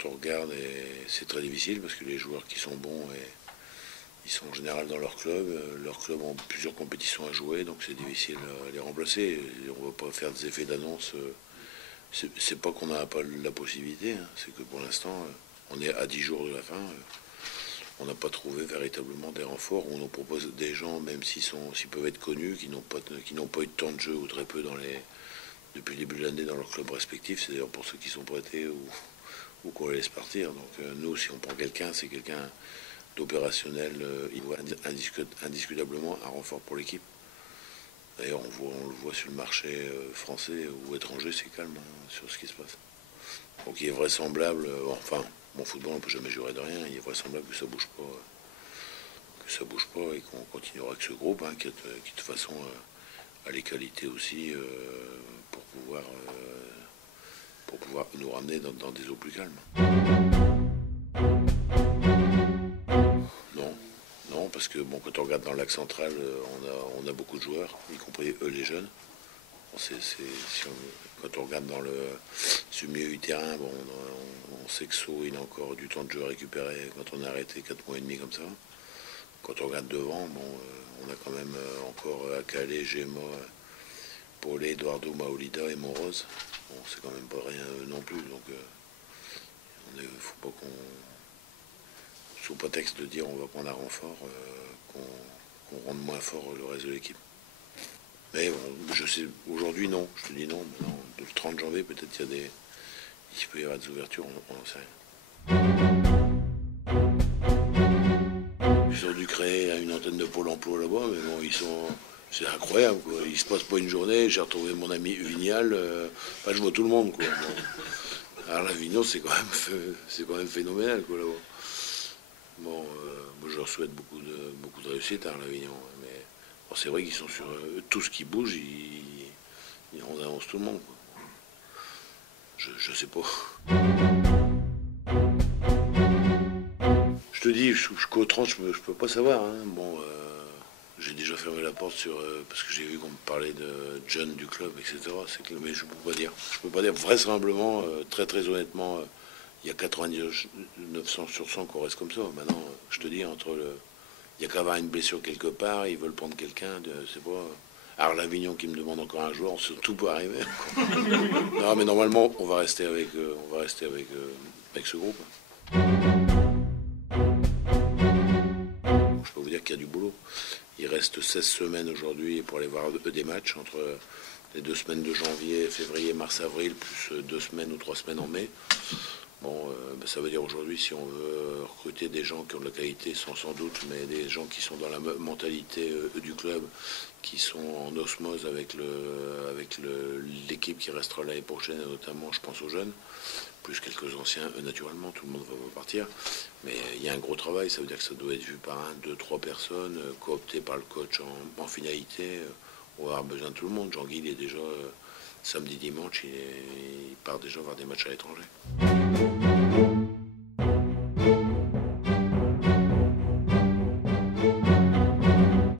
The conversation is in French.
quand on regarde, c'est très difficile parce que les joueurs qui sont bons, ils sont en général dans leur club. Leurs clubs ont plusieurs compétitions à jouer, donc c'est difficile à les remplacer. Et on ne va pas faire des effets d'annonce. C'est pas qu'on n'a pas la possibilité, hein, c'est que pour l'instant, on est à 10 jours de la fin. On n'a pas trouvé véritablement des renforts. On nous propose des gens, même s'ils peuvent être connus, qui n'ont pas eu de temps de jeu ou très peu depuis le début de l'année dans leur club respectif. C'est d'ailleurs pour ceux qui sont prêtés ou qu'on les laisse partir. Donc nous, si on prend quelqu'un, c'est quelqu'un d'opérationnel, il voit indiscutablement un renfort pour l'équipe. D'ailleurs, on le voit sur le marché français ou étranger, c'est calme hein, sur ce qui se passe. Donc il est vraisemblable, enfin, mon football, on ne peut jamais jurer de rien, il est vraisemblable que ça bouge pas, et qu'on continuera avec ce groupe, hein, qui de toute façon a les qualités aussi pour pouvoir nous ramener dans des eaux plus calmes. Non, non, parce que bon, quand on regarde dans le lac central, on a beaucoup de joueurs, y compris eux les jeunes. Quand on regarde sur le milieu du terrain, bon, on sait que So, il a encore du temps de jeu à récupérer quand on a arrêté 4 mois et demi comme ça. Quand on regarde devant, bon, on a quand même encore Akale, Gemma, Paulet, Eduardo, Maolida et Monrose. Bon, c'est quand même pas rien non plus. Donc, il ne faut pas sous prétexte de dire on va prendre un renfort, qu'on rende moins fort le reste de l'équipe. Mais bon, je sais, aujourd'hui non, je te dis non. Maintenant, le 30 janvier, peut-être il peut y avoir des ouvertures, on n'en sait rien. Ils ont dû créer une antenne de Pôle emploi là-bas, mais bon, c'est incroyable, quoi. Il se passe pas une journée, j'ai retrouvé mon ami Vignal, je vois tout le monde, quoi. Bon. Alors l'Avignon, c'est quand même phénoménal, quoi, là-bas. Bon, moi, je leur souhaite beaucoup de réussite à l'Avignon, mais bon, c'est vrai qu'ils sont sur tout ce qui bouge, on avance tout le monde, quoi. Je sais pas. Je te dis, jusqu'au 30, je peux pas savoir. Hein. Bon, j'ai déjà fermé la porte parce que j'ai vu qu'on me parlait de John du club, etc. Mais je peux pas dire. Je peux pas dire. Vraisemblablement, très très honnêtement, il y a 99 sur 100 qu'on reste comme ça. Maintenant, je te dis, il y a qu'à avoir une blessure quelque part, ils veulent prendre quelqu'un, c'est pas. Alors l'Avignon qui me demande encore un joueur, tout peut arriver. Non, mais normalement, on va rester avec ce groupe. Je peux vous dire qu'il y a du boulot. Il reste 16 semaines aujourd'hui pour aller voir des matchs entre les 2 semaines de janvier, février, mars, avril, plus 2 semaines ou 3 semaines en mai. Bon, ça veut dire aujourd'hui, si on veut recruter des gens qui ont de la qualité, sans doute, mais des gens qui sont dans la mentalité du club, qui sont en osmose avec l'équipe qui restera l'année prochaine, et notamment, je pense aux jeunes, plus quelques anciens, naturellement, tout le monde va partir. Mais il y a un gros travail, ça veut dire que ça doit être vu par 1, 2, 3 personnes, coopté par le coach en finalité. On va avoir besoin de tout le monde. Jean-Guy, il est déjà... samedi, dimanche, il part déjà voir des matchs à l'étranger.